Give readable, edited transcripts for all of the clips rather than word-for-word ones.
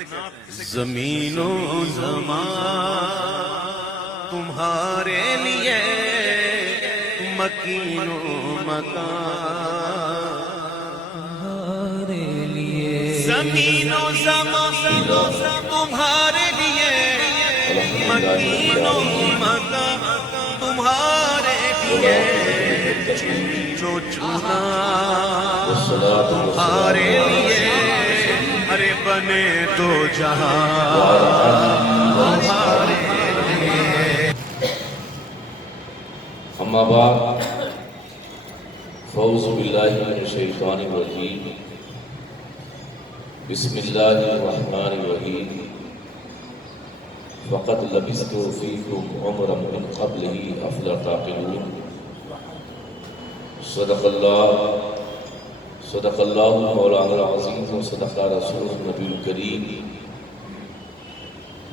زمین و زمان تمہارے لیے مکین و مکان تمہارے لیے زمین و زمان تمہارے لیے مکین و مکان تمہارے لیے جو چنا تمہارے لیے ارے بنے تو جہاں تمہارے لیے. اما بعد فاعوذ باللہ من الشیطان الرجیم بسم اللہ الرحمن الرحیم وقد لبثت فیکم عمرا من قبلہ افلا تعقلون. صدق اللہ مولانا العظیم وصدق رسولہ النبی الکریم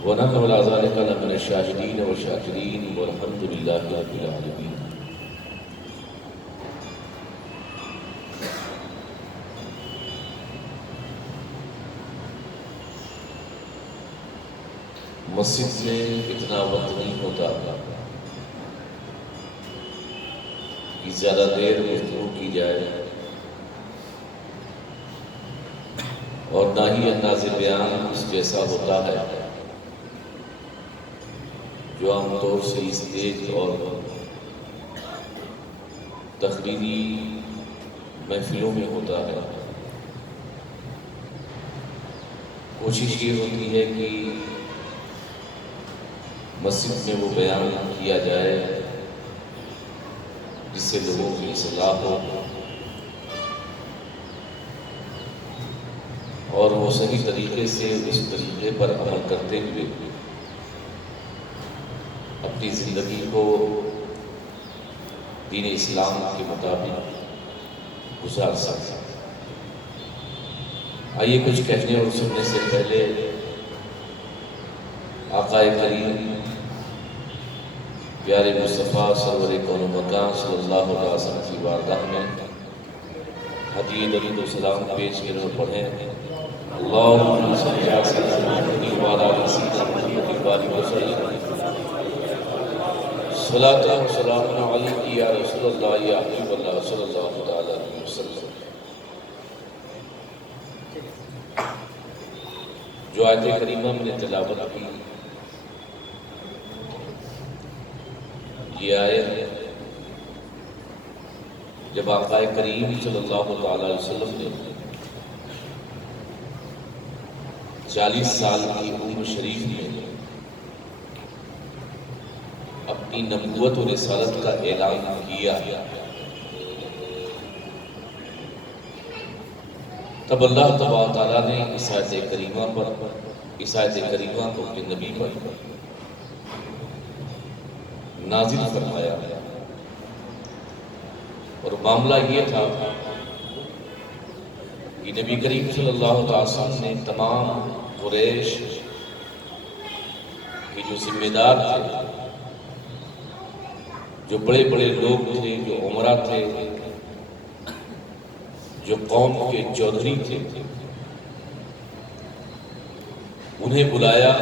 ونحن علی ذلک لمن الشاہدین والشاکرین والحمد للہ رب العالمین. مسجد میں اتنا وقت نہیں ہوتا کہ زیادہ دیر گفتگو کی جائے اور نہ ہی انداز بیان اس جیسا ہوتا ہے جو عام طور سے اسٹیج اور تقریری محفلوں میں ہوتا ہے. کوشش یہ ہوتی ہے کہ مسجد میں وہ بیان کیا جائے جس سے لوگوں کی اصلاح ہو اور وہ صحیح طریقے سے اس طریقے پر عمل کرتے ہوئے اپنی زندگی کو دین اسلام کے مطابق گزار سکتے. آئیے کچھ کہنے اور سننے سے پہلے آقا کریم پیارے مصطفیٰ سرور کون و مکان صلی اللہ علیہ وسلم کی بارگاہ میں حدیث درود و سلام پیش کرنے اور پڑھیں. اللہم صلی اللہ علیہ وسلم وعلی سیدنا محمد وآلہ وسلم صلاۃ و سلام علیک یا رسول اللہ یا حبیب اللہ صلی اللہ علیہ وسلم. جو آیت کریمہ میں نے تلاوت کی یہ آیت جب آقا کریم صلی اللہ علیہ وسلم نے 40 سال کی عمر شریف میں اپنی نبوت و رسالت کا اعلان کیا تب اللہ تبارک تعالیٰ نے اس آیت کریمہ کو اپنے نبی پر نازل فرمایا اور معاملہ یہ تھا کہ نبی کریم صلی اللہ علیہ وسلم نے تمام قریش کے جو ذمہ دار تھے، جو بڑے بڑے لوگ تھے، جو عمرا تھے، جو قوم کے چودھری تھے، انہیں بلایا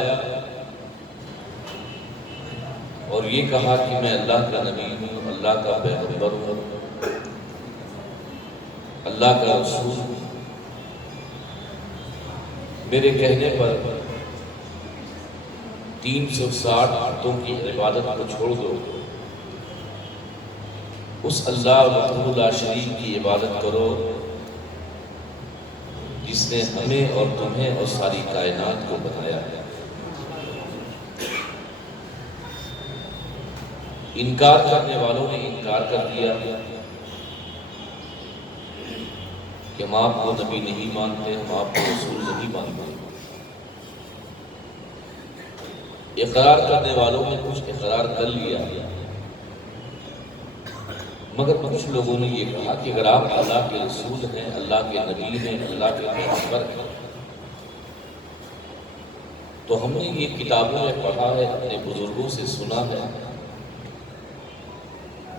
اور یہ کہا کہ میں اللہ کا نبی ہوں، اللہ کا پیغمبر ہوں، اللہ کا رسول ہوں. میرے کہنے پر 360 بتوں کی عبادت کو چھوڑ دو، اس اللہ وحدہ لا شریک کی عبادت کرو جس نے ہمیں اور تمہیں اور ساری کائنات کو بنایا ہے. انکار کرنے والوں نے انکار کر دیا کہ ہم آپ کو نبی نہیں مانتے، ہم آپ کو رسول نہیں مانتے. اقرار کرنے والوں نے کچھ اقرار کر لیا، مگر کچھ لوگوں نے یہ کہا کہ اگر آپ اللہ کے رسول ہیں، اللہ کے نبی ہیں، اللہ کے پیغمبر ہیں تو ہم نے یہ کتابوں میں پڑھا ہے، اپنے بزرگوں سے سنا ہے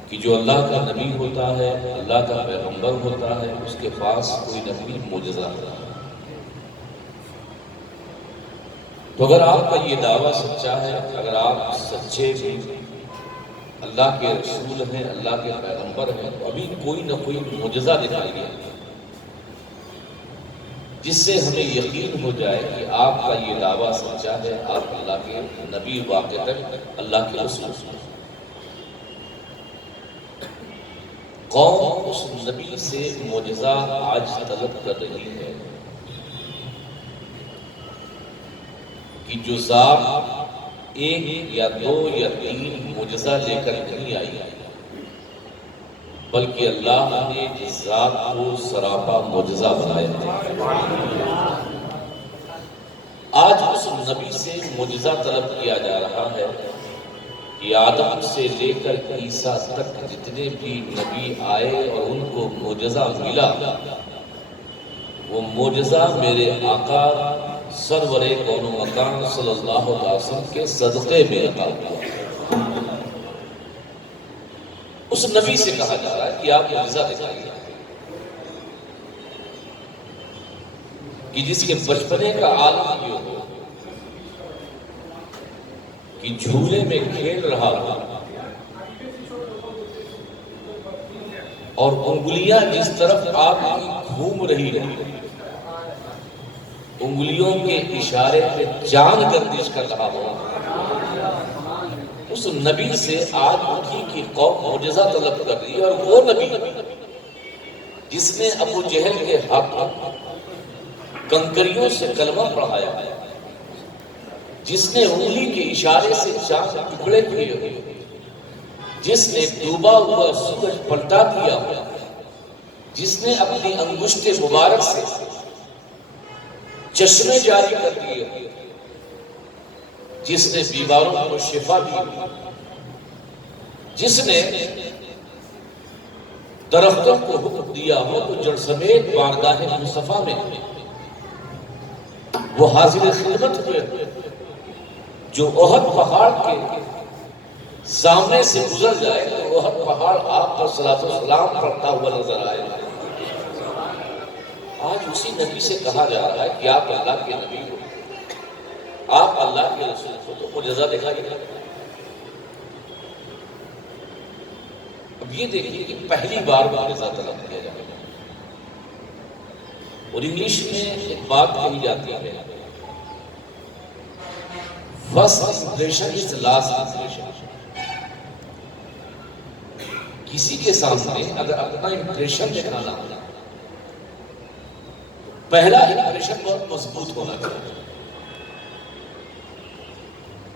کہ جو اللہ کا نبی ہوتا ہے، اللہ کا پیغمبر ہوتا ہے، اس کے پاس کوئی نہ کوئی معجزہ ہوتا ہے. تو اگر آپ کا یہ دعویٰ سچا ہے، اگر آپ سچے بھی اللہ کے رسول ہیں، اللہ کے پیغمبر ہیں، تو ابھی کوئی نہ کوئی معجزہ دکھائیے جس سے ہمیں یقین ہو جائے کہ آپ کا یہ دعویٰ سچا ہے، آپ اللہ کے نبی واقعتاً اللہ کے رسول ہیں۔ قوم اس نبی سے معجزہ آج طلب کر رہی ہے کہ جو ذات ایک یا دو یا تین معجزہ لے کر نہیں آئی، بلکہ اللہ نے اس ذات کو سراپا معجزہ بنایا ہے۔ آج اس نبی سے معجزہ طلب کیا جا رہا ہے کہ آدم سے لے کر عیسیٰ تک جتنے بھی نبی آئے اور ان کو معجزہ ملا، وہ معجزہ میرے آقا سرور کون و مکان صلی اللہ علیہ وسلم کے صدقے میں عطا ہوا۔ اس نبی سے کہا جا رہا ہے کہ آپ معجزہ دکھائیے کہ جس کے بچپنے کا عالم یہ ہو کہ جھولے میں کھیل رہا ہو اور انگلیاں جس طرف آپ کی گھوم رہی رہی، انگلیوں کے اشارے پہ چاند گردش کر رہا ہو، اس نبی سے آج انہی کی قوم معجزہ طلب کر رہی ہے۔ اور وہ نبی جس نے ابو جہل کے حق کنکریوں سے کلمہ پڑھایا، جس نے انگلی کے اشارے سے چاند ٹکڑے کیے، جس نے ڈوبا ہوا سورج پلٹا دیا، جس نے اپنی انگشت مبارک سے چشمے جاری کر دیے، جس نے بیماروں کو شفا دی، جس نے درختوں کو حکم دیا ہو تو جڑ سمیت بارگاہ مصطفیٰ میں وہ حاضر خدمت ہوئے، جو احد پہاڑ کے سامنے سے گزر جائے تو احد پہاڑ آپ پر صلاۃ و سلام پڑھتا ہوا نظر آئے۔ آج اسی نبی سے کہا جا رہا ہے کہ آپ اللہ کے نبی ہو، آپ اللہ کے رسول ہو، تو معجزہ دکھائیے۔ اب یہ دیکھیے کہ پہلی بار معجزہ طلب کیا جائے گا، اور انگلش میں ایک بات کہی جاتی ہے، first impression is last impression. کسی کے سامنے اگر اپنا امپریشن دکھانا ہو، پہلا امپریشن بہت مضبوط ہونا چاہیے۔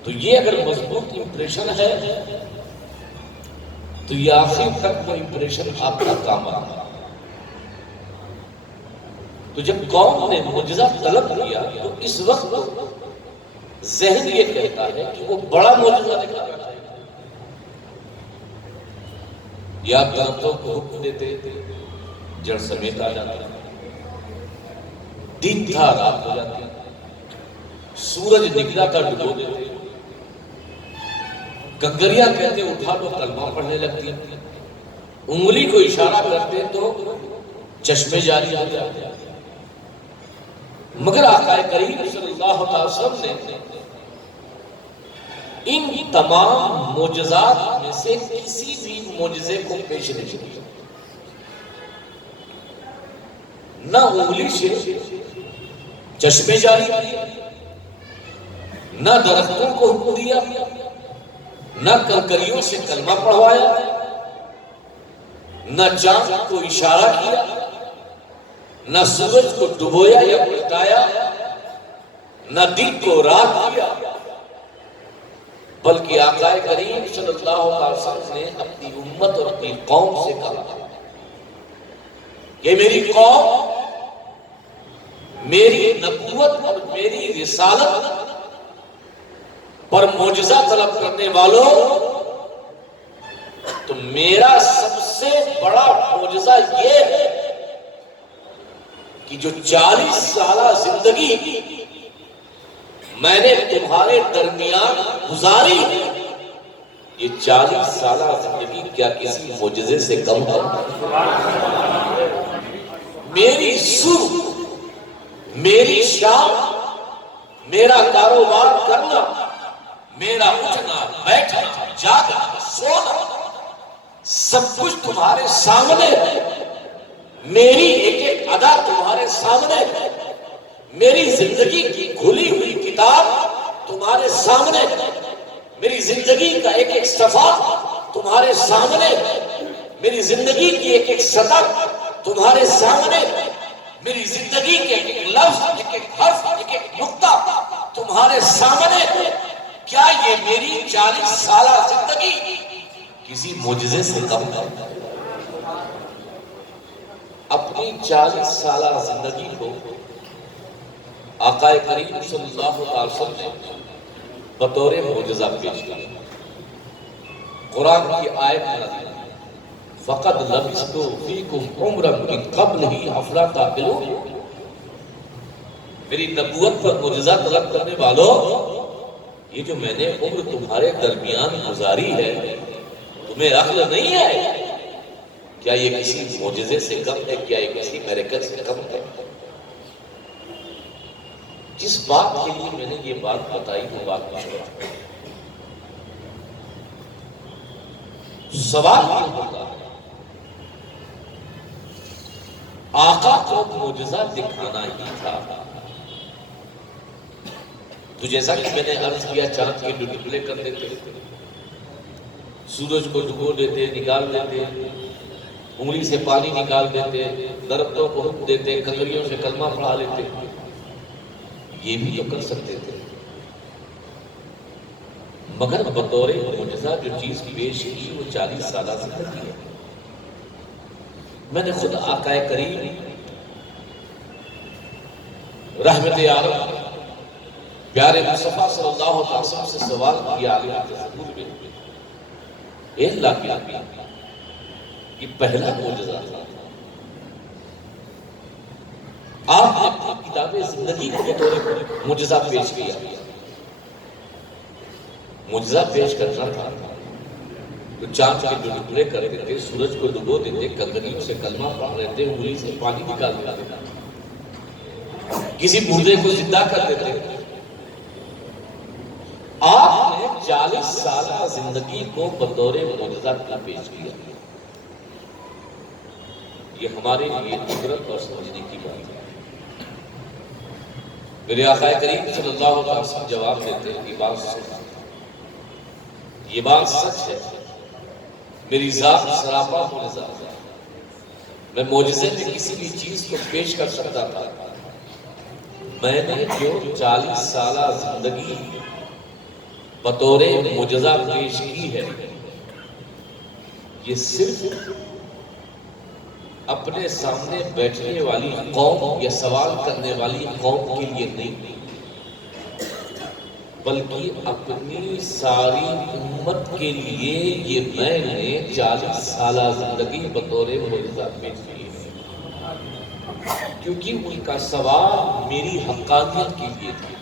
تو یہ اگر مضبوط امپریشن ہے تو یہ آخر تک وہ امپریشن آپ کا کام آنا۔ تو جب قوم نے معجزہ طلب کیا تو اس وقت ذہن یہ کہتا ہے کہ وہ بڑا معجزہ دکھانا چاہیے، یا درختوں کو حکم دیتے جڑ سمیت آ جاتا، دن تھا رات ہو جاتی، سورج نکلا تھا ڈبو دیتے، کنکریاں کہتے اٹھا تو کلمہ پڑھنے لگتی، انگلی کو اشارہ کرتے تو چشمے جاری ہو جاتے۔ مگر آقا کریم صلی اللہ علیہ وسلم نے ان تمام معجزات میں سے کسی بھی معجزے کو پیش نہیں کیا، نہ انگلی سے چشمے جاری کیے، نہ درختوں کو حکم دیا، نہ کنکریوں سے کلمہ پڑھوایا، نہ چاند کو اشارہ کیا، نہ سورج کو ڈبویا یا پلٹایا، نہ دن کو رات کیا، بلکہ آقا کریم صلی اللہ علیہ وسلم نے اپنی امت اور اپنی قوم سے کہا کہ میری قوم میری نبوت اور میری رسالت پر معجزہ طلب کرنے والوں، تو میرا سب سے بڑا معجزہ یہ ہے کہ جو 40 سالہ زندگی میں نے تمہارے درمیان گزاری، یہ 40 سالہ زندگی کیا کسی معجزے سے کم ہے؟ میری سر، میری شام، میرا کاروبار کرنا، میرا اٹھنا بیٹھنا جاگنا سونا سب کچھ تمہارے سامنے ہے، میری ایک ایک ادا تمہارے سامنے ہے، میری زندگی کی کھلی ہوئی کتاب تمہارے سامنے ہے، میری زندگی کا ایک ایک صفحہ تمہارے سامنے ہے، میری زندگی کی ایک ایک سطح تمہارے سامنے ہے، میری زندگی کے ایک ایک لفظ ایک ایک حرف ایک ایک نقطہ تمہارے سامنے ہے۔ کیا یہ میری 40 سالہ زندگی کسی معجزے سے کم ہے؟ اپنی 40 سالہ زندگی کو آقا کریم صلی اللہ علیہ وسلم نے بطور معجزہ پیش کیا۔ قرآن کی آیت میں فقط لبثت فیکم عمرا من قبلہ افلا تعقلون، میری نبوت پر معجزہ طلب کرنے والوں، یہ جو میں نے عمر تمہارے درمیان گزاری ہے تمہیں عقل نہیں ہے؟ کیا یہ کسی معجزے سے کم ہے؟ کیا یہ کسی میریکل سے کم ہے؟ جس بات کے لیے میں نے یہ بات بتائی وہ بات پوچھا، سوال یہ ہوگا آقا کو معجزہ دکھانا ہی تھا تو جیسا کہ میں نے عرض کیا چاند کے ٹکڑے کر دیتے، سورج کو ڈبو دیتے نکال دیتے، انگلی سے پانی نکال دیتے، درختوں کو حکم دیتے، کنکریوں سے کلمہ پڑھا لیتے، یہ بھی تو کر سکتے تھے، مگر بطور معجزہ جو چیز پیش کی وہ 40 سالہ زندگی ہے۔ میں نے خود آقا کریم رحمت عالم پیارے مصطفیٰ صلی اللہ علیہ وسلم سے سوال کیا عالم تصور میں، اے اللہ کی نبی، یہ پہلا معجزہ تھا، آپ نے اپنی کتاب زندگی کو بطور معجزہ پیش کیا، معجزہ پیش کرنا تھا تو چاند کے جو ٹکڑے کر دیتے، سورج کو ڈبو دیتے، کنکریوں سے کلمہ پڑھ لیتے، انگلی سے پانی نکال دیتے، کسی مردے کو زندہ کر دیتے۔ آپ نے 40 سالہ زندگی کو بطور معجزہ پیش کیا، یہ ہمارے لیے عبرت اور سمجھنے کی بات ہے۔ میرے آقا کریم صلی اللہ علیہ وسلم جواب دیتے ہیں، یہ بات سچ ہے، میری ذات سراپا معجزہ ہے، میں معجزے میں کسی بھی چیز کو پیش کر سکتا تھا، میں نے جو 40 سالہ زندگی بطور معجزہ پیش کی ہے یہ صرف اپنے سامنے بیٹھنے والی قوم یا سوال کرنے والی قوم کے لیے نہیں، بلکہ اپنی ساری امت کے لیے یہ میں نے 40 سالہ زندگی بطور معجزہ پیش کی ہے، کیونکہ ان کا سوال میری حقانیت کے لیے تھا،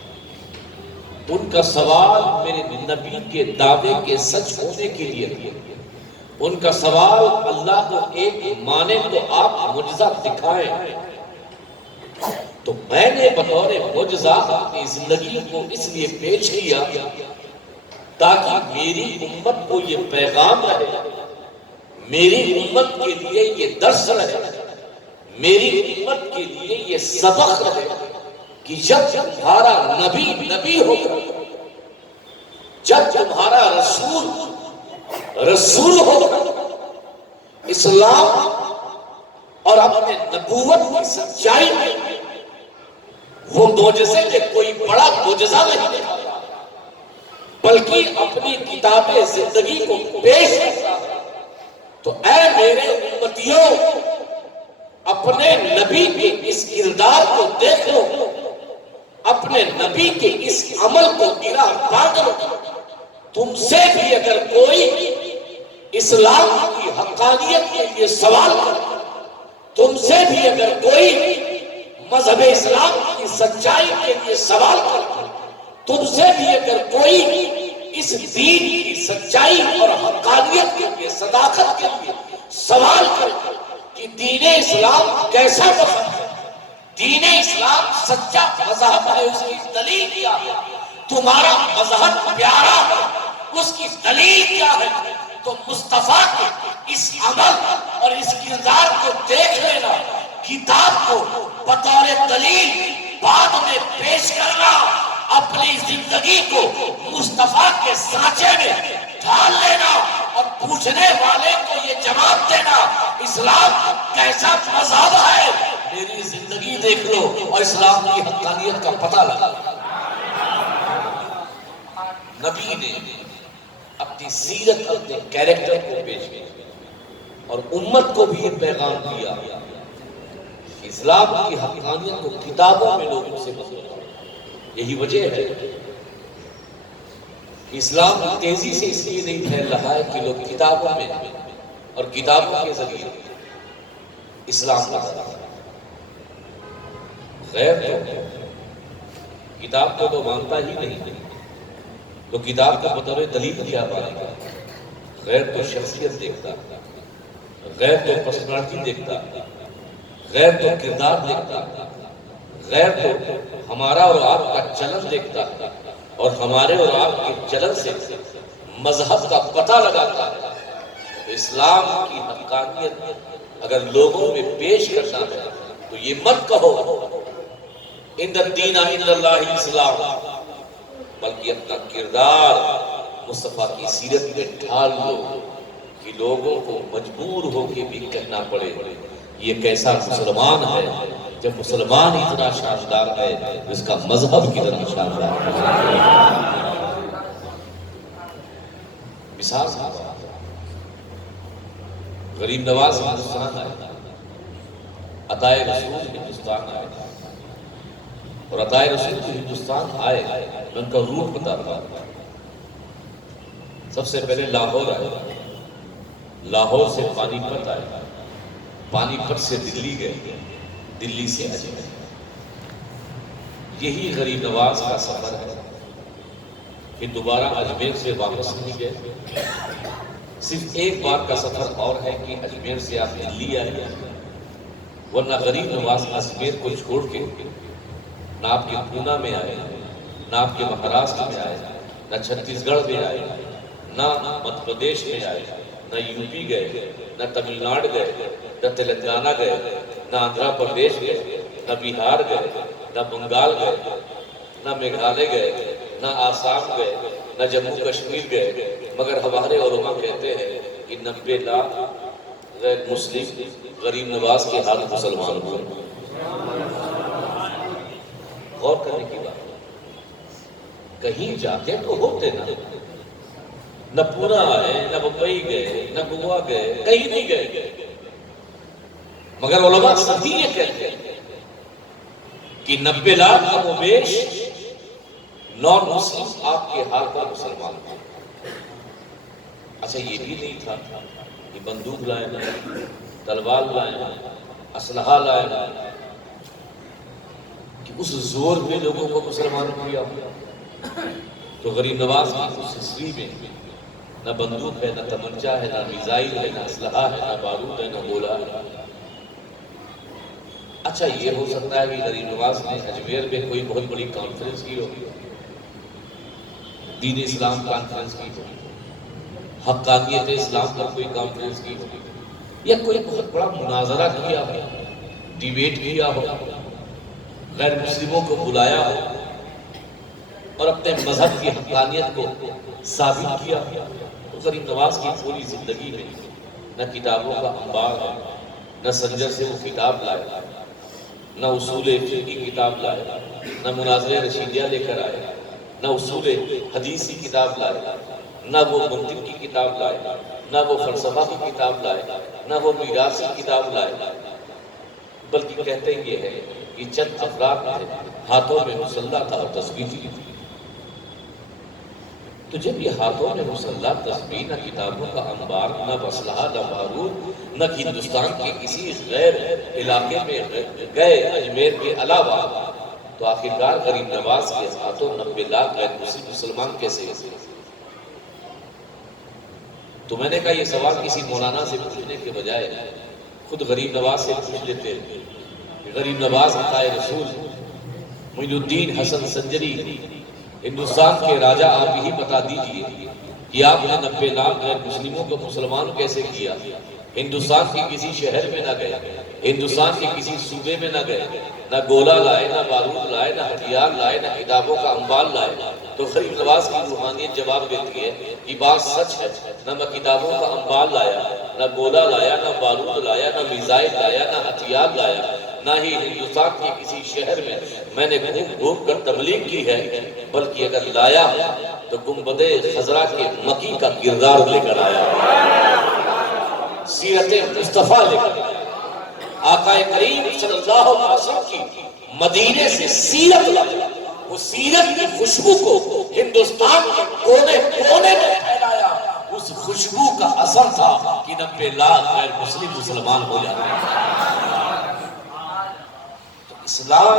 ان کا سوال میرے نبی کے دعوے کے سچ ہونے کے لیے تھا، ان کا سوال اللہ کو ایک مانے تو آپ معجزہ دکھائیں، تو میں نے بطور معجزہ اپنی زندگی کو اس لیے پیش کیا تاکہ میری امت کو یہ پیغام رہے، میری امت کے لیے یہ درس رہے، میری امت کے لیے یہ سبق رہے کہ جب تمہارا نبی نبی ہوگا، جب تمہارا رسول رسول ہوگا، اسلام اور اپنے نبوت کی سچائی میں وہ معجزے میں کوئی بڑا معجزہ نہیں ہے، بلکہ اپنی کتاب زندگی کو پیش کرتا ہے۔ تو اے میرے امتیوں، اپنے نبی کے اس کردار کو دیکھ لو، اپنے نبی کے اس عمل کو گرا باندھ لو، تم سے بھی اگر کوئی اسلام کی حقانیت کے لیے سوال کرے، تم سے بھی اگر کوئی مذہب اسلام کی سچائی کے لیے سوال کرے، تم سے بھی اگر کوئی اس دین کی سچائی اور حقانیت کے لیے صداقت کے لیے سوال کرے کہ دین اسلام کیسا مذہب ہے، دین اسلام سچا مذہب ہے، اس کی دلیل کیا ہے؟ تمہارا مذہب پیارا ہے، اس کی دلیل کیا ہے؟ تو مصطفیٰ کے اس عمل اور اس کردار کو دیکھ لینا، کتاب کو بطور دلیل بعد میں پیش کرنا، اپنی زندگی کو مصطفیٰ کے سانچے میں ڈھال لینا اور پوچھنے والے کو یہ جواب دینا اسلام کیسا مذہب ہے، میری زندگی دیکھ لو اور اسلام کی حقانیت کا پتہ لگا۔ نبی نے اپنی سیرت، اپنے کیریکٹر کو پیش کیا اور امت کو بھی یہ پیغام دیا کہ اسلام کی حقانیت کو کتابوں میں لوگوں سے بتاؤ۔ یہی وجہ ہے کہ اسلام تیزی سے اس لیے نہیں پھیل رہا ہے کہ لوگ کتابوں میں اور کتابوں کے ذریعے اسلام کا غیر تو کتاب کو تو مانتا ہی نہیں، تو کتاب کا بطور دلیل کیا پائے گا؟ غیر تو شخصیت دیکھتا، غیر تو پرسنالٹی دیکھتا، غیر تو کردار دیکھتا، غیر تو ہمارا اور آپ کا چلن دیکھتا، اور ہمارے اور آپ کے چلن سے مذہب کا پتہ لگاتا ہے۔ تو اسلام کی حقانیت اگر لوگوں میں پیش کرنا ہے تو یہ مت کہو ان الدین عند اللہ الاسلام، بلکہ اپنا کردار مصطفیٰ کی سیرت میں ڈھال لو کہ لوگوں کو مجبور ہو کے بھی کہنا پڑے یہ کیسا مسلمان ہے۔ جب مسلمان اتنا شاندار ہے اس کا مذہب کتنا شاندار ہے۔ مثال غریب نواز ہندوستان آئے، عطائے رسول ہندوستان آئے، اور عطائے رسول ہندوستان آئے میں ان کا روٹ بتاتا ہوں۔ سب سے پہلے لاہور آئے، لاہور سے پانی پت آئے، پانی پت سے دلی گئے، دلی سے اجمیر۔ یہی غریب نواز کا سفر ہے کہ دوبارہ اجمیر سے واپس نہیں گئے۔ صرف ایک بار کا سفر اور ہے کہ اجمیر سے آپ دلی آئے، ورنہ غریب نواز اجمیر کو چھوڑ کے نہ آپ کے پونا میں آئے، نہ آپ کے مہاراشٹر میں آئے، نہ چھتیس گڑھ میں آئے، نہ مدھیہ پردیش میں آئے، نہ یو پی گئے، نہ تمل ناڈو گئے، نہ تلنگانہ گئے، نہ آندھرا پردیش گئے، نہ بہار گئے، نہ بنگال گئے، نہ میگھالیہ گئے، نہ آسام گئے، نہ جموں کشمیر گئے، مگر ہمارے علماء کہتے ہیں کہ 90 لاکھ غیر مسلم غریب نواز کے حال مسلمان ہوئے۔ غور کرنے کی بات، کہیں جاتے تو ہوتے نا، نہ پونا آئے، نہ ممبئی گئے، نہ گوا گئے، کہیں نہیں گئے، مگر علماء سبھی یہ کہتے ہیں کہ 90 لاکھ کم و بیش نان مسلم آپ کے حال کا مسلمان تھے۔ اچھا یہ بھی نہیں تھا کہ بندوق لائے، تلوار لائے، اسلحہ لائے، کہ اس زور میں لوگوں کو مسلمان کیا۔ تو غریب نواز کی اس ہسٹری میں نہ بندوق ہے، نہ تمنچا ہے، نہ میزائل ہے، نہ اسلحہ ہے، نہ بارود ہے، نہ گولہ ہے۔ اچھا یہ ہو سکتا ہے کہ غریب نواز نے اجمیر میں کوئی بہت بڑی کانفرنس کی ہو، دین اسلام کانفرنس کی ہو، حقانیت اسلام پر کوئی کانفرنس کی ہو، یا کوئی بہت بڑا مناظرہ کیا ہو، ڈیبیٹ کیا ہو، غیر مسلموں کو بلایا ہو اور اپنے مذہب کی حقانیت کو ثابت کیا ہو۔ تو غریب نواز کی پوری زندگی میں نہ کتابوں کا انبار ہے، نہ سنجر سے وہ کتاب لائے، نہ اصول فقہ کی کتاب لائے، نہ مناظرہ رشیدیہ لے کر آئے، نہ اصول حدیث کی کتاب لائے، نہ وہ منطق کی کتاب لائے، نہ وہ فلسفہ کی کتاب لائے، نہ وہ میراث کی کتاب لائے، بلکہ کہتے یہ ہے کہ چند افراد تھے، ہاتھوں میں مسلح تھا اور تسبیح تھی۔ تو جب یہ ہاتھوں میں مسلح، تسبیح، نہ کتابوں کا انبار، نہ اسلحہ، نہ بارود، نہ ہندوستان کے کسی غیر علاقے میں گئے اجمیر کے علاوہ، تو آخرکار غریب نواز کے ہاتھوں 90 لاکھ غیر مسلم مسلمان کیسے ہوئے؟ تو میں نے کہا یہ سوال کسی مولانا سے پوچھنے کے بجائے خود غریب نواز سے پوچھ لیتے غریب نواز عطائے رسول معین الدین حسن سنجری ہندوستان کے راجہ آپ ہی بتا دیجئے کہ آپ نے 90 لاکھ غیر مسلموں کو مسلمان کیسے کیا؟ ہندوستان کے کسی شہر میں نہ گئے، ہندوستان کے کسی صوبے میں نہ گئے، نہ گولہ لائے، نہ بارود لائے، نہ ہتھیار لائے، نہ کتابوں کا انبار لائے۔ تو غریب نواز کی روحانیت جواب دیتی ہے کہ بات سچ ہے، نہ میں کتابوں کا انبار لایا، نہ گولہ لایا، نہ بارود لایا، نہ میزائل لایا، نہ ہتھیار لایا، نہ ہی ہندوستان کے کسی شہر میں نے گھوم گھوم کر تبلیغ کی ہے، بلکہ اگر لایا تو گنبد خضرا کے مکی کا کردار لے کر آیا، سیرت مصطفیٰ لے کر آیا، آقا کریم صلی اللہ علیہ وسلم کی مدینے سے سیرت لگا، وہ سیرت کی خوشبو کو ہندوستان کے کونے کونے میں پھیلایا۔ اس خوشبو کا اثر تھا کہ 90 لاکھ غیر مسلم مسلمان ہو جاتے ہیں۔ تو اسلام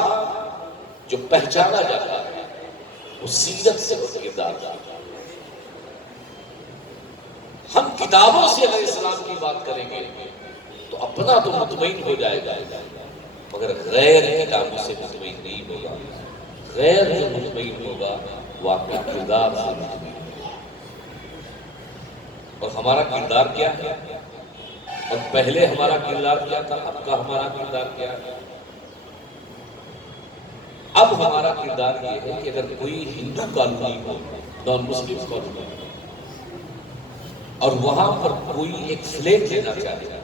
جو پہچانا جاتا ہے وہ سیرت سے کردار جاتا ہے۔ ہم کتابوں سے اگر اسلام کی بات کریں گے تو اپنا تو مطمئن ہو جائے گا، مگر غیر کتابوں سے مطمئن نہیں ہوگا۔ غیر جو مطمئن ہوگا وہ آپ کا کردار سے مطمئن ہوگا۔ اور ہمارا کردار کیا ہے؟ اور پہلے ہمارا کردار کیا تھا، اب کا ہمارا کردار کیا ہے؟ اب ہمارا کردار یہ ہے کہ اگر کوئی ہندو کالونی ہو، نان مسلم کالونی، اور وہاں پر کوئی ایک فلیٹ لینا چاہے،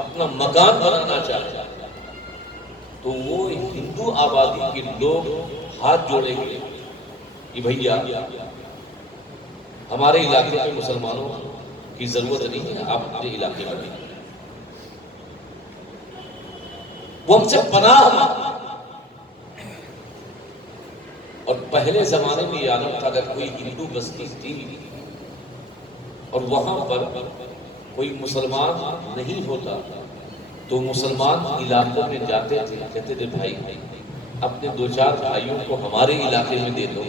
اپنا مکان بنانا چاہے، تو وہ ہندو آبادی کے لوگ ہاتھ جوڑیں گے کہ بھیا ہمارے علاقے میں مسلمانوں کی ضرورت نہیں ہے، آپ اپنے علاقے میں نہیں، وہ ہم سے پناہ مانگتے۔ اور پہلے زمانے میں یہ عالم تھا اگر کوئی ہندو بستی تھی اور وہاں پر کوئی مسلمان نہیں ہوتا تو مسلمان علاقوں میں جاتے تھے، کہتے تھے بھائی اپنے 2-4 بھائیوں کو ہمارے علاقے میں دے دو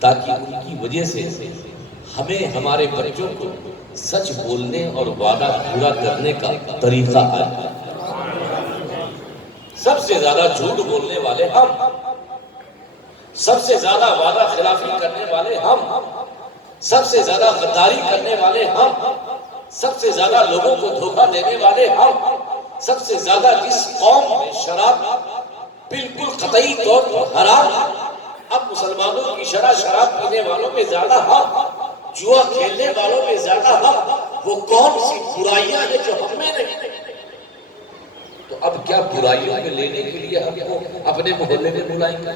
تاکہ ان کی وجہ سے ہمیں ہمارے بچوں کو سچ بولنے اور وعدہ پورا کرنے کا طریقہ آئے۔ سب سے زیادہ جھوٹ بولنے والے ہم، سب سے زیادہ وعدہ خلافی کرنے والے ہم، سب سے زیادہ غداری کرنے والے ہم، سب سے زیادہ لوگوں کو دھوکہ دینے والے ہم، سب سے زیادہ جس قوم میں شراب بالکل قطعی طور پر حرام ہے، اب مسلمانوں کی شراب پینے والوں میں زیادہ ہم، جوا کھیلنے والوں میں زیادہ ہم، وہ کون سی برائیاں ہیں جو ہم میں نہیں؟ تو اب کیا برائیوں میں لینے کے لیے ہم کو اپنے محلے میں بلائیں گے؟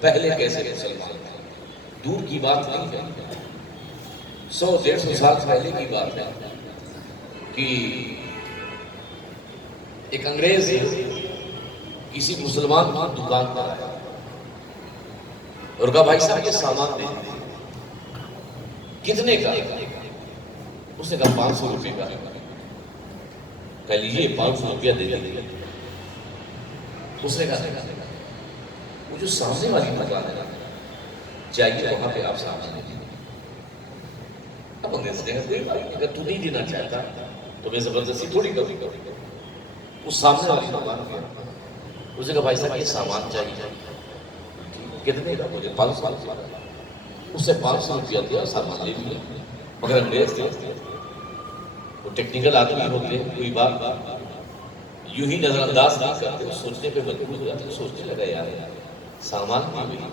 پہلے کیسے مسلمان تھے؟ دور کی بات نہیں ہے، 100-150 سال پہلے کی بات ہے کہ ایک انگریز کسی مسلمان کی دکان پر آیا اور کہا بھائی صاحب یہ سامان دے کتنے کا؟ اس نے کہا 500 روپے کا۔ کہہ لیجیے 500 روپیہ دے دیجیے۔ اس نے کہا وہ جو سامنے والی دکان ہے چاہیے وہاں پہ آپ سامان دے دیجیے۔ اب انگریز نے کہا اگر تو نہیں دینا چاہتا تو میں زبردستی تھوڑی کروں۔ اس سامنے والی دکان گیا، اس نے کہا بھائی صاحب یہ سامان چاہیے کتنے کا؟ مجھے 500 روپیہ۔ اس سے 500 روپیہ دیا، سامان لے لیا۔ مگر انگریز تھے، وہ ٹیکنیکل آدمی ہوتے ہیں، کوئی بات یوں ہی نظر انداز نہیں کرتے، سوچنے پہ مجبور ہو جاتے، سوچنے لگا یار سامان بھی وہی،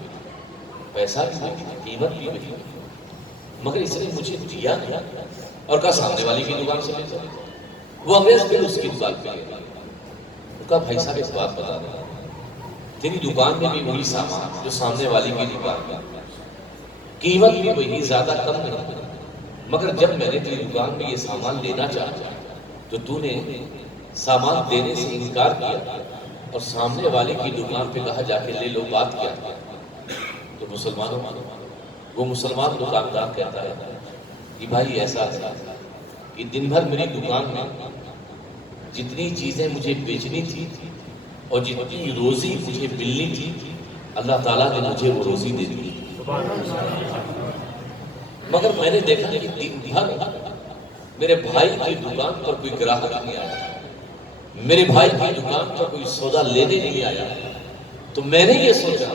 پیسہ بھی وہی، قیمت بھی وہی، مگر اس نے مجھے دیا نہیں اور کہا سامنے والی کی دکان سے لے جاؤ۔ وہ انگریز پھر اس کی دکان پہ گیا، وہ کہا بھائی صاحب ایک بات بتا دیں، تیری دکان میں بھی وہی سامان جو سامنے والی کی دکان میں، قیمت بھی وہی، زیادہ کم نہیں، مگر جب میں نے تیری دکان میں یہ سامان لینا چاہا تو تو نے سامان دینے سے انکار کیا اور سامنے والے کی دکان پہ کہا جا کے لے لو، بات کیا؟ تو مسلمانوں وہ مسلمان دکاندار کہتا ہے کہ بھائی ایسا ہے کہ دن بھر میری دکان میں جتنی چیزیں مجھے بیچنی تھی اور جتنی روزی مجھے ملنی تھی اللہ تعالیٰ نے مجھے وہ روزی دے دی، مگر میں نے دیکھا کہ دن بھر میرے بھائی کی دکان پر کوئی گراہک نہیں آیا، میرے بھائی کی دکان پر کوئی سودا لینے نہیں آیا تو میں نے یہ سوچا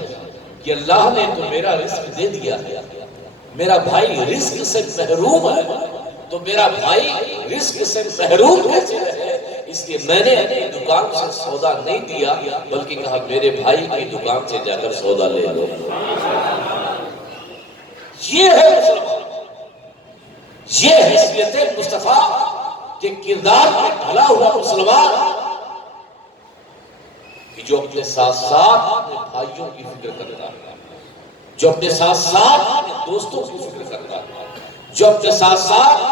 کہ اللہ نے تو میرا رزق دے دیا ہے، میرا بھائی رزق سے محروم ہے، تو میرا بھائی رزق سے محروم کیسے رہے؟ اس لیے میں نے اپنی دکان سے سودا نہیں دیا، بلکہ کہا میرے بھائی کی دکان سے جا کر سودا لے لو۔ یہ ہے مسلمان، یہ حیثیت مصطفیٰ کے کردار میں ڈھلا ہوا مسلمان کہ جو اپنے ساتھ ساتھ اپنے بھائیوں کی فکر کرتا ہے، جو اپنے ساتھ ساتھ اپنے دوستوں کی فکر کرتا ہے، جو اپنے ساتھ ساتھ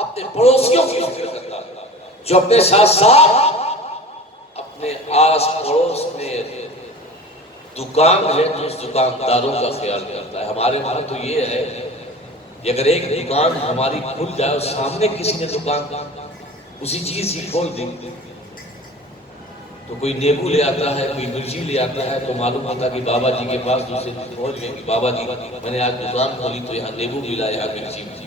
اپنے پڑوسیوں کی فکر کرتا ہے، جو اپنے ساتھ ساتھ اپنے آس پڑوس میں دکان ہے تو اس دکانداروں کا خیال کرتا ہے۔ ہمارے وہاں تو یہ ہے کہ اگر ایک دکان ہماری کھل جائے اور سامنے کسی نے دکان اسی چیز کی کھول دی تو کوئی نیبو لے آتا ہے، کوئی مرچی لے آتا ہے، تو معلوم ہوتا کہ بابا جی کے پاس دوسرے پہنچ گئے کہ بابا جی میں نے آج دکان کھولی تو یہاں نیبو ملا، یہاں مرچی ملی۔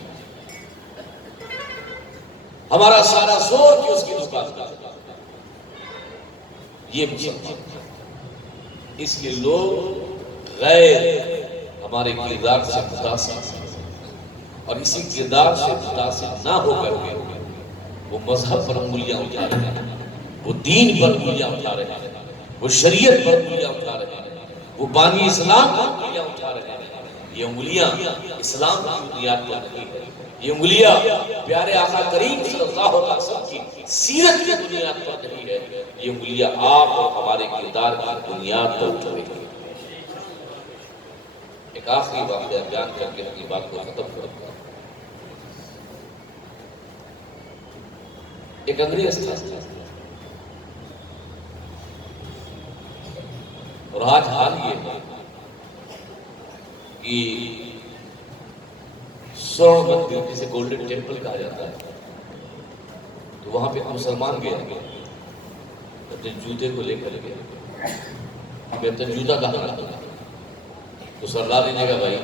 ہمارا سارا زور کہ اس کی دکان کا یہ مسلمان، اس لیے لوگ غیر ہمارے کردار سے متاثر اور اسی کردار سے متاثر نہ ہو کر کے وہ مذہب پر انگلیاں اٹھا رہے ہیں، وہ دین پر انگلیاں اٹھا رہے ہیں، وہ شریعت پر انگلیاں اٹھا رہے ہیں، وہ بانی اسلام پر انگلیاں اٹھا رہے ہیں۔ یہ انگلیاں اسلام کی بنیاد پر نہیں ہے، یہ انگلیاں پیارے آقا کریم صلی اللہ علیہ وسلم کی سیرت کی بنیاد پر نہیں ہے، یہ انگلیاں آپ اور ہمارے کردار کی بنیاد پر اٹھ رہی ہیں۔ ایک آخری واقعہ بیان کر کے اپنی بات کو ختم کرتا ہوں۔ ایک انگریز تھا اور آج حال یہ ہے کہ سورن مندر جسے گولڈن ٹیمپل کہا جاتا ہے، تو وہاں پہ مسلمان گئے اپنے جوتے کو لے کر گئے، ہمیں اپنا جوتا کہاں رکھا؟ تو سردار نے کہا بھائی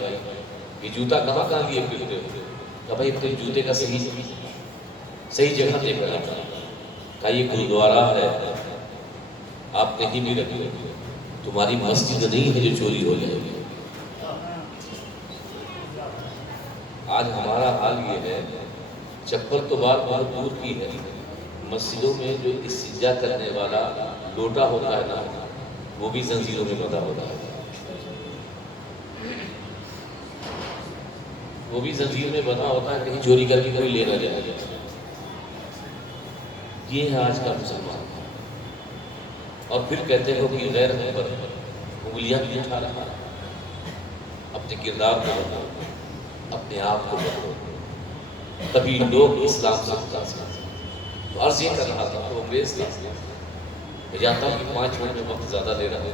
یہ جوتا کہاں لیے پھرتے ہو؟ کہا بھائی اپنے جوتے کا صحیح جگہ دے کر رکھا۔ کہا یہ گرودوارا ہے، آپ کہیں بھی رکھ لیں، تمہاری مسجد نہیں ہے جو چوری ہو جائے گی۔ آج ہمارا حال یہ ہے، چپل تو بات بہت دور کی ہے، مسجدوں میں جو استنجا کرنے والا لوٹا ہوتا ہے نا، وہ بھی زنجیروں میں بندھا ہوتا ہے، وہ بھی زنجیر میں بندھا ہوتا ہے، کہیں چوری کر کے کوئی لے نہ جائے۔ یہ ہے آج کا مسلمان، اور پھر کہتے ہو کہ غیر پر انگلیاں بھی اٹھا رہا ہے۔ اپنے کردار کو بدلو، اپنے آپ کو بدلو، تبھی لوگ اسلام سے متاثر ہیں۔ تو عرض یہ کر رہا تھا وہ انگریز تھا، میں جانتا ہوں کہ 5 منٹ میں وقت زیادہ لے رہا ہے،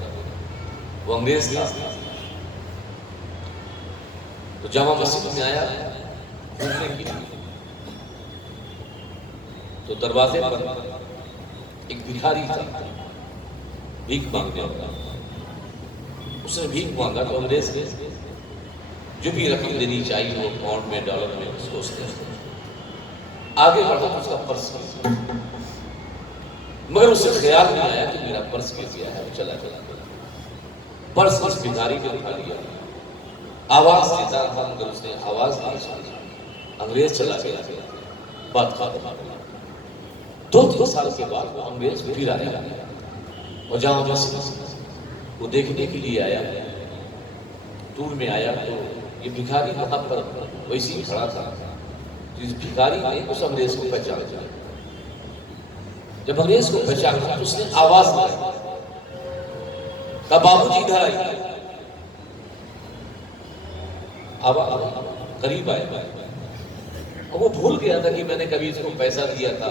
وہ انگریز تھا، تو جامع مسجد میں آیا گھومنے کے لیے، تو دروازے پر ایک بھکاری تھا، بھیک مانگنے والا، اس نے بھیک مانگا تو انگریز نے جو بھی رقم دینی چاہیے وہ پاؤنڈ میں ڈالر میں اس کو اس نے آگے بڑھا تو اس کا پرس گر گیا، مگر اسے خیال نہیں آیا کہ میرا پرس گر گیا ہے، چلا پرس اس بھکاری نے اٹھا لیا، آواز دیتا تھا مگر اس نے آواز نہیں سنی، انگریز چلا گیا، بات ختم۔ 2-3 سال کے بعد وہ انگریز پھر آنے لگا اور جامع مسجد وہ دیکھنے کے لیے آیا، ٹور میں آیا تو یہ بھکاری وہاں پر ویسے ہی کھڑا تھا، اس بھکاری نے اس انگریز کو پہچانا، جب انگریز کو پہچانا تو اس نے آواز لگائی، کہا بابو جی ادھر آئیے، قریب آئے، اور وہ بھول گیا تھا کہ میں نے کبھی اس کو پیسہ دیا تھا۔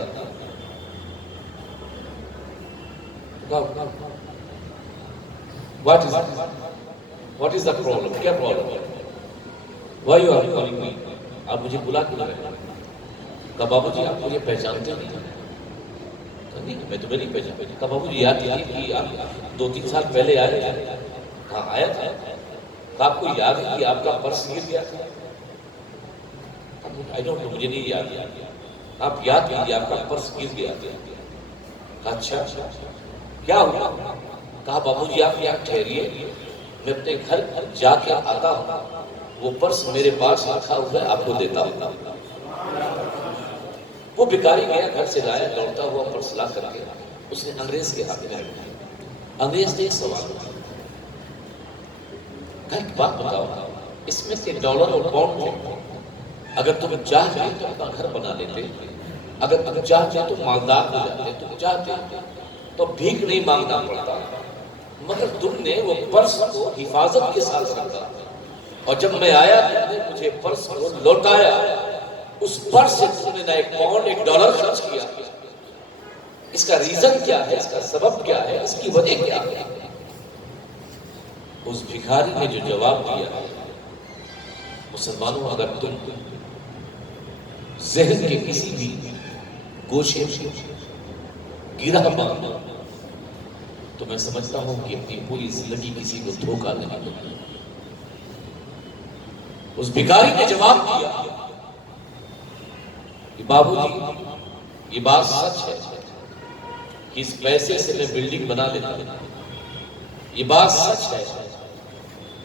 What is the problem? کیا problem ہے؟ Why you are calling me? آپ مجھے بلا کیوں رہے ہیں؟ کہا بابو جی آپ مجھے پہچانتے نہیں؟ کہا نہیں میں تمہیں نہیں پہچانتا۔ کہا بابو جی یاد کیجیے کہ آپ 2-3 سال پہلے آئے تھے۔ کہا آیا تھا؟ کہا آپ کو یاد ہے کہ آپ کا پرس گر گیا تھا؟ I don't know، مجھے نہیں یاد۔ آپ یاد کیجیے آپ کا پرس گر گیا تھا۔ اچھا کیا ہوا؟ کہا بابو جی آپ یہاں ٹھہریے، میں اپنے گھر جا کے آتا ہوں، وہ پرس میرے پاس رکھا ہوا ہے آپ کو دیتا ہوں۔ وہ بھکاری گیا، گھر سے لایا، لوٹتا ہوا پرس لا کر کے اس نے انگریز کے ہاتھ میں رکھا۔ انگریز نے ایک سوال کیا، کہا ایک بات بتاؤ، اس میں سے ڈالر اور پاؤنڈ تھے، اگر تم چاہتے تو اپنا گھر بنا لیتے، اگر تم چاہتے تو مالدار ہو جاتے، تم چاہتے تو بھیک نہیں مانگنا پڑتا، مگر تم نے وہ پرس کو حفاظت کے ساتھ رکھا، اور جب میں آیا تم نے مجھے پرس کو لوٹایا، اس پرس سے تم نے نہ ایک پاؤنڈ ایک ڈالر خرچ کیا۔ اس کا ریزن کیا ہے، اس کا سبب کیا ہے، اس کی وجہ کیا ہے؟ اس بھکاری نے جو جواب دیا، مسلمانوں اگر تم ذہن کے کسی بھی گوشے میں گرہ باندھو تو میں سمجھتا ہوں کہ اپنی پوری زندگی کسی کو دھوکہ نہیں دے۔ اس بھکاری نے جواب دیا کہ بابو جی یہ بات سچ ہے کہ اس پیسے سے میں بلڈنگ بنا لیتا ہوں، یہ بات سچ ہے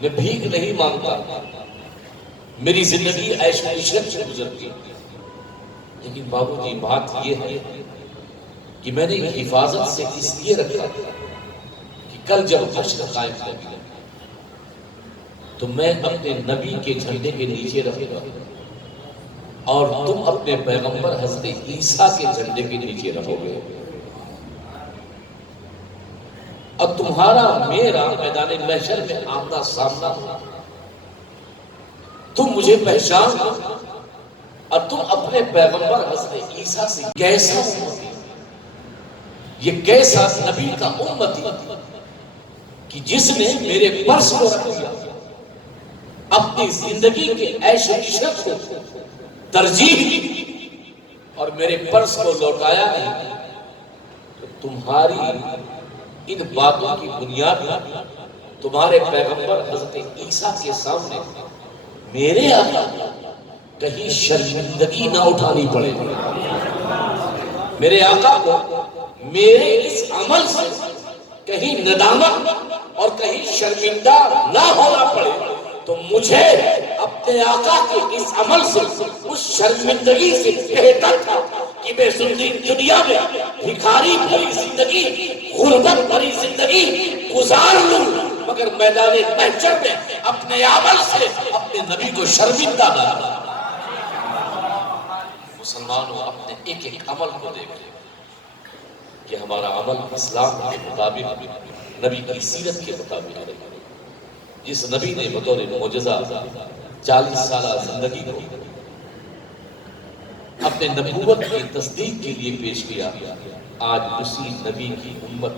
میں بھیک نہیں مانگتا، میری زندگی عیش و عشرت سے گزرتی، لیکن بابو جی بات یہ ہے کہ میں نے حفاظت سے اس لیے رکھا کہ کل جب حشر قائم ہوگا تو میں اپنے نبی کے جھنڈے کے نیچے رہوں گا اور تم اپنے پیغمبر حضرت عیسیٰ کے جھنڈے کے نیچے رہو گے، اور تمہارا میرا میدان محشر میں آمنا سامنا ہوگا، تم مجھے پہچان لو اور تم اپنے پیغمبر حضرت عیسیٰ سے کیسا امتی، یہ کیسا نبی کا امتی کہ جس نے میرے پرس کو رکھ دیا، اپنی زندگی کے عیش و عشرت کو ترجیح دی اور میرے پرس کو لوٹایا نہیں، تو تمہاری ان باتوں کی بنیاد پر تمہارے پیغمبر حضرت عیسیٰ کے سامنے میرے آقا کہیں شرمندگی نہ اٹھانی پڑے، میرے آقا کو میرے اس عمل سے کہیں ندامت اور کہیں شرمندہ نہ ہونا پڑے، تو مجھے اپنے آقا کے اس عمل سے اس شرمندگی سے بہتر تھا کہ میں دنیا میں بھکاری بھری زندگی، غربت بھری زندگی گزار لوں، مگر میدان محشر میں اپنے عمل سے اپنے نبی کو شرمندہ نہ کروں۔ مسلمانوں اپنے ایک ایک عمل کو دیکھیں کہ ہمارا عمل اسلام کے مطابق، نبی کی سیرت کے مطابق ہے۔ جس نبی نے بطور معجزہ 40 سالہ زندگی کو اپنے نبوت کی تصدیق کے لیے پیش کیا، آج اسی نبی کی امت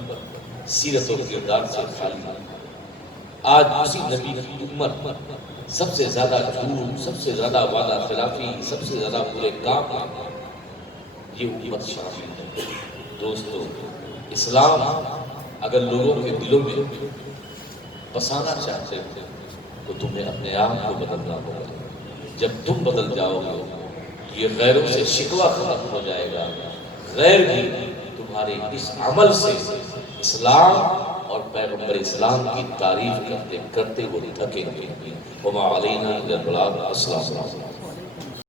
سیرت و کردار سے خالی ہے۔ آج اسی نبی کی امت سب سے زیادہ جھوٹ، سب سے زیادہ وعدہ خلافی، سب سے زیادہ برے کام ہے، یہ امت شامل ہے۔ دوستو، اسلام اگر لوگوں کے دلوں میں بسانا چاہتے ہو تو تمہیں اپنے آپ کو بدلنا ہوگا۔ جب تم بدل جاؤ گے تو یہ غیروں سے شکوہ ختم ہو جائے گا، غیر بھی تمہارے اس عمل سے اسلام اور پیغمبر اسلام کی تعریف کرتے کرتے وہ تھکیں گے۔ وما علینا الا البلاغ۔ السلام علیکم۔